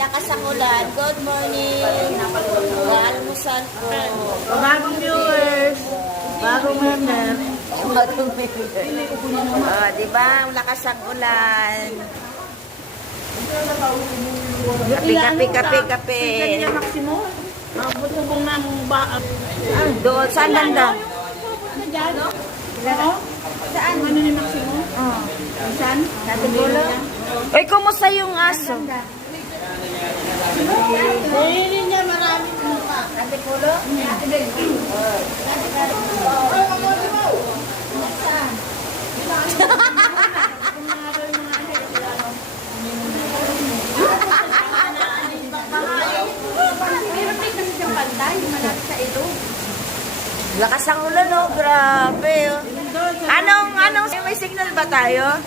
malakas ang ulan. Good morning. Almusal po. Bagong viewers, bagong member. Bagong member. Oh, diba? Malakas ang ulan. Kape. Kanya Maximo. Butubong ng baat. Doon, saan banda? Saan? Ano ni Maximo? Saan? Sa Tibulo? Uy, kumusta yung aso? Hindi niya maraming mukha. Sa Tibulo? Lakas ang ulan, oh. Grabe, oh. Anong, may signal ba tayo?